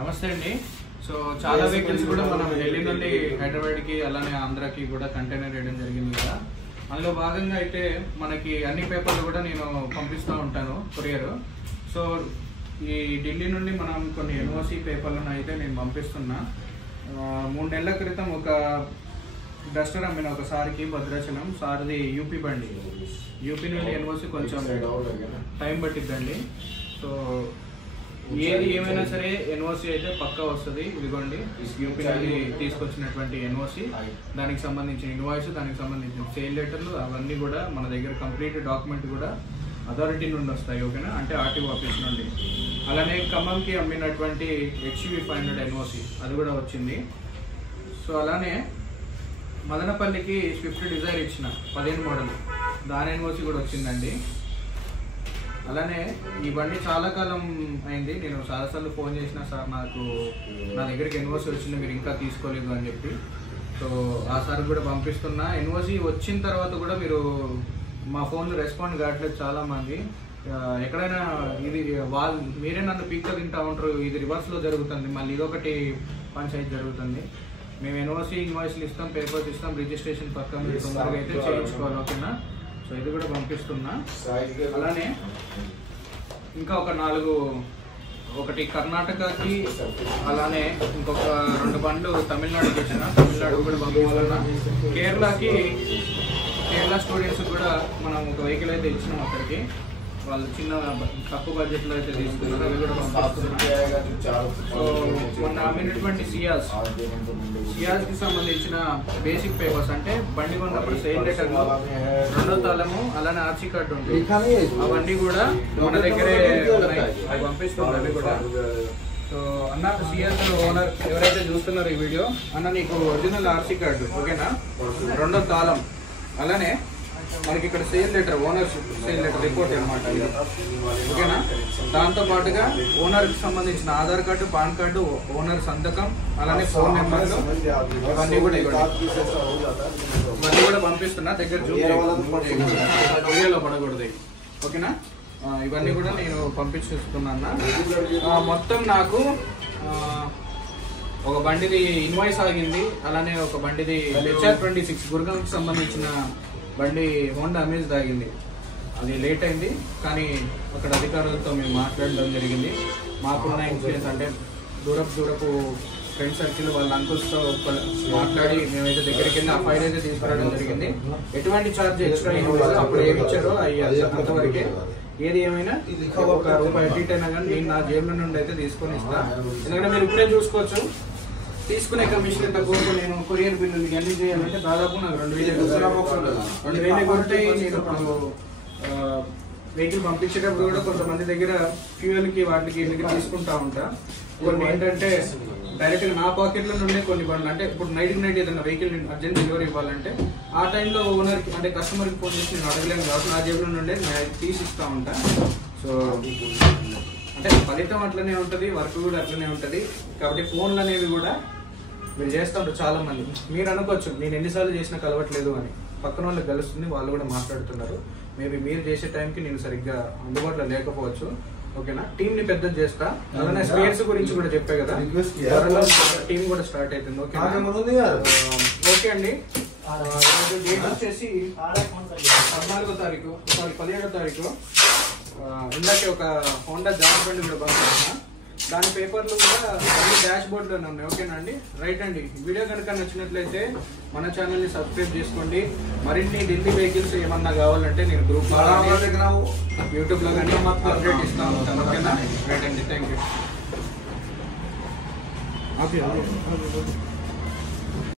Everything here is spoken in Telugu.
నమస్తే అండి. సో చాలా వెహికల్స్ కూడా మనం ఢిల్లీ నుండి హైదరాబాద్కి అలానే ఆంధ్రాకి కూడా కంటైనర్ వేయడం జరిగింది కదా. అందులో భాగంగా అయితే మనకి అన్ని పేపర్లు కూడా నేను పంపిస్తూ ఉంటాను కొరియర్. సో ఈ ఢిల్లీ నుండి మనం కొన్ని ఎన్ఓసి పేపర్లను అయితే నేను పంపిస్తున్నా. 3 నెలల క్రితం ఒక డస్టర్ అమ్మిన ఒకసారికి భద్రాచలం సార్ది యూపీ బండి. యూపీ నుండి ఎన్ఓసి కొంచెం టైం పట్టిద్దండి. సో ఏది ఏమైనా సరే ఎన్ఓసి అయితే పక్కా వస్తుంది. ఇదిగోండి యూపీ నుండి తీసుకొచ్చినటువంటి ఎన్ఓసి, దానికి సంబంధించిన ఇన్వాయిస్, దానికి సంబంధించిన సేల్ లెటర్లు అవన్నీ కూడా మన దగ్గర కంప్లీట్ డాక్యుమెంట్ కూడా అథారిటీ నుండి వస్తాయి. ఓకేనా, అంటే ఆర్టీఓ ఆఫీస్ నుండి. అలానే ఖమ్మంకి అమ్మినటువంటి HUV 500 ఎన్ఓసి అది కూడా వచ్చింది. సో అలానే మదనపల్లికి స్విఫ్ట్ డిజైర్ ఇచ్చిన 15 మోడల్, దాని ఎన్ఓసి కూడా వచ్చిందండి. అలానే ఈ బండి చాలా కాలం అయింది, నేను చాలాసార్లు ఫోన్ చేసిన, సార్ నాకు నా దగ్గరికి ఎన్ఓసి వచ్చింది, మీరు ఇంకా తీసుకోలేదు అని చెప్పి. సో ఆ సార్ కూడా పంపిస్తున్నా. ఎన్ఓసి వచ్చిన తర్వాత కూడా మీరు మా ఫోన్లో రెస్పాండ్ కావట్లేదు చాలామంది. ఎక్కడైనా ఇది మీరే నన్ను పీక్గా తింటా ఉంటారు, ఇది రివర్స్లో జరుగుతుంది, మళ్ళీ ఇదొకటి పంచాయతీ జరుగుతుంది. మేము ఎన్ఓసి ఇన్వాయిస్లు ఇస్తాం, పేపర్స్ ఇస్తాం, రిజిస్ట్రేషన్ పక్క మీరు తొందరగా అయితే చేయించుకోవాలి. ఓకేనా, సో ఇది కూడా పంపిస్తున్నా. అలానే ఇంకా ఒక 4, ఒకటి కర్ణాటకకి, అలానే ఇంకొక 2 బండ్లు తమిళనాడుకి ఇచ్చిన, తమిళనాడు కూడా పంపిస్తున్నా. కేరళ స్టూడెంట్స్ కూడా మనం ఒక వెహికల్ అయితే ఇచ్చినాం అక్కడికి. వాళ్ళు చిన్న తక్కువ బడ్జెట్లో అయితే తీసుకున్నారు, అవి కూడా పంపిస్తున్నారు. సో మొన్న అమ్మినటువంటి సియాజ్కి సంబంధించిన బేసిక్ పేపర్స్, అంటే బండి కొన్నప్పుడు సేల్ లెటర్లు, 2వ తాళము, అలానే ఆర్సీ కార్డు ఉంటుంది, అవన్నీ కూడా మన దగ్గరే అవి పంపిస్తున్నారు. అవి కూడా సో అన్న, సియాజ్ ఓనర్ ఎవరైతే చూస్తున్నారో ఈ వీడియో, అన్న నీకు ఒరిజినల్ ఆర్సీ కార్డు ఓకేనా, 2వ తాళం, అలానే మనకి ఇక్కడ sale letter, ownership sale letter report అనమాట ఇది, ఓకేనా. దాంతో పాటుగా ఓనర్కి సంబంధించిన Aadhaar card, pan card, owner సంతకం, అలానే ఫోన్ నెంబర్లు, ఇవన్నీ కూడా పంపిస్తున్నా. దగ్గర వీడియోలో పడకూడదు, ఓకేనా. ఇవన్నీ కూడా నేను పంపించేస్తున్నా. మొత్తం నాకు ఒక బండిది ఇన్వాయిస్ ఆగింది, అలానే ఒక బండిది HR26 గుర్గాంకి సంబంధించిన బండి హోండా అమేజ్ ఆగింది. అది లేట్ అయింది, కానీ అక్కడ అధికారులతో మేము మాట్లాడడం జరిగింది. మాకున్న ఇన్ఫ్లుయెన్స్ అంటే దూరపు ఫ్రెండ్ సర్కిల్, వాళ్ళ అంకుల్స్తో మాట్లాడి మేమైతే దగ్గరికి వెళ్ళి ఆ ఫైల్ అయితే తీసుకురావడం జరిగింది. ఎటువంటి ఛార్జ్ ఎక్స్ట్రా అప్పుడు ఏమి ఇచ్చారో అవి అంతవరకే. ఏది ఏమైనా ₹1 అటు ఇటు అయినా కానీ నేను నా జేబుల నుండి అయితే తీసుకొని ఇస్తాను. ఎందుకంటే మీరు ఇప్పుడే చూసుకోవచ్చు, తీసుకునే కమిషన్ ఎంత కోరుకు నేను కొరియర్ బిల్లు అన్ని చేయాలంటే దాదాపు నాకు 2,000 కొట్టే. నేను ఇప్పుడు వెహికల్ పంపించేటప్పుడు కూడా కొంతమంది దగ్గర ఫ్యూయల్కి వాటికి ఇంటికి తీసుకుంటా ఉంటా. కొన్ని ఏంటంటే డైరెక్ట్గా నా పాకెట్లో నుండే కొన్ని బండ్లు, అంటే ఇప్పుడు నైట్ ఏదైనా వెహికల్ అర్జెంట్ డెలివరీ ఇవ్వాలంటే ఆ టైంలో ఓనర్కి అంటే కస్టమర్కి ఫోన్ చేసి నేను అడగలేను కాబట్టి నా జేబులో నుండే తీసి ఇస్తూ ఉంటా. సో అంటే ఫలితం అట్లనే ఉంటుంది, వర్క్ కూడా అట్లనే ఉంటుంది. కాబట్టి ఫోన్లు అనేవి కూడా మీరు చేస్తూ ఉంటారు చాలా మంది. మీరు అనుకోవచ్చు నేను ఎన్నిసార్లు చేసినా కలవట్లేదు అని, పక్కన వాళ్ళకి కలుస్తుంది, వాళ్ళు కూడా మాట్లాడుతున్నారు. మేబీ మీరు చేసే టైంకి నేను సరిగ్గా అందుబాటులో లేకపోవచ్చు, ఓకేనా. టీమ్ ని పెద్ద చేస్తా. అలానే స్పేర్స్ గురించి కూడా చెప్పే కదా, టీం కూడా స్టార్ట్ అవుతుంది. ఓకే అండి. డేట్ వచ్చేసి 14వ తారీఖు, 17వ తారీఖు. ఇందాకే ఒక హోండా జాబ్ బండి కూడా పంపిస్తున్నా, దాని పేపర్లు కూడా అన్ని డాష్ బోర్డ్లోనే ఉన్నాయి. ఓకేనా అండి, రైట్ అండి. వీడియో కనుక నచ్చినట్లయితే మన ఛానల్ని సబ్స్క్రైబ్ చేసుకోండి. మరిన్ని ఢిల్లీ వెహికల్స్ ఏమన్నా కావాలంటే నేను గ్రూప్లో యూట్యూబ్లో కానీ అప్డేట్ ఇస్తూ ఉంటాను. ఓకేనా, రైట్ అండి, థ్యాంక్ యూ.